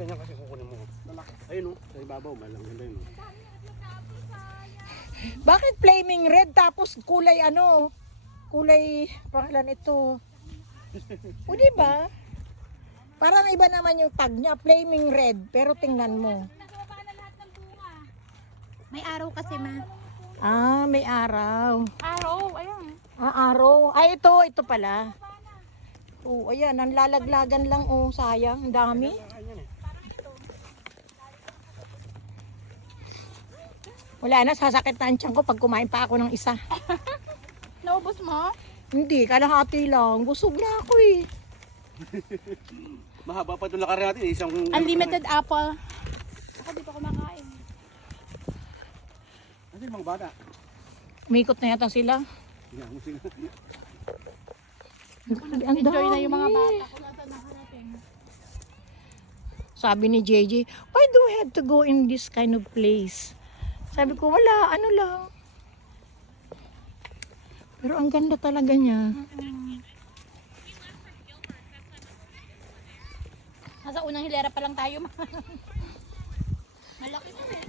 ganyan kasi kukunin mo. Lalaki. Ayun o, sa ibabaw, malang ganda yun. Bakit flaming red tapos kulay ano? Kulay, pangalan ito. O diba? Parang iba naman yung tag niya, flaming red. Pero tingnan mo. May araw kasi ma. Ah, may araw. Araw, ayun. Ah, araw. Ay, ito pala. Oh, ayan, ang lalaglagan lang. Oh, sayang, ang dami. Wala na, sasakit na ang tiyan ko pag kumain pa ako ng isa. Naubos mo? Hindi, kalahati lang. Busog na ako eh. Mahaba pa itong lakarin natin. Isang... Unlimited apple. Ako di pa kumakain. Kasi mga bata. Umikot na yata sila. Hindi mo sila. Ang Enjoy na dami. yung mga bata. Kung nasa nakarating. Sabi ni JJ, why do we have to go in this kind of place? Sabi ko, wala, ano lang. Pero ang ganda talaga niya. Nasa unang hilera pa lang tayo. Malaki na eh.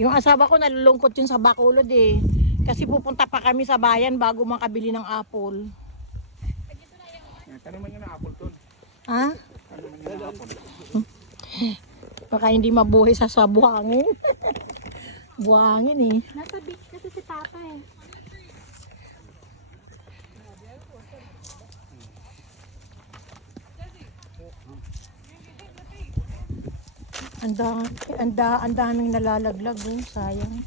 Yung asawa ko nalulungkot yun sa Bacolod eh. Kasi pupunta pa kami sa bayan bago makabili ng apple. Tanaman nyo na apple tol. Ha? Tanaman nyo na apple. Baka hindi mabuhay sa buhangin. Buhangin eh. Nasa beach kasi si Papa eh. Ang daming nalalaglag oh, sayang.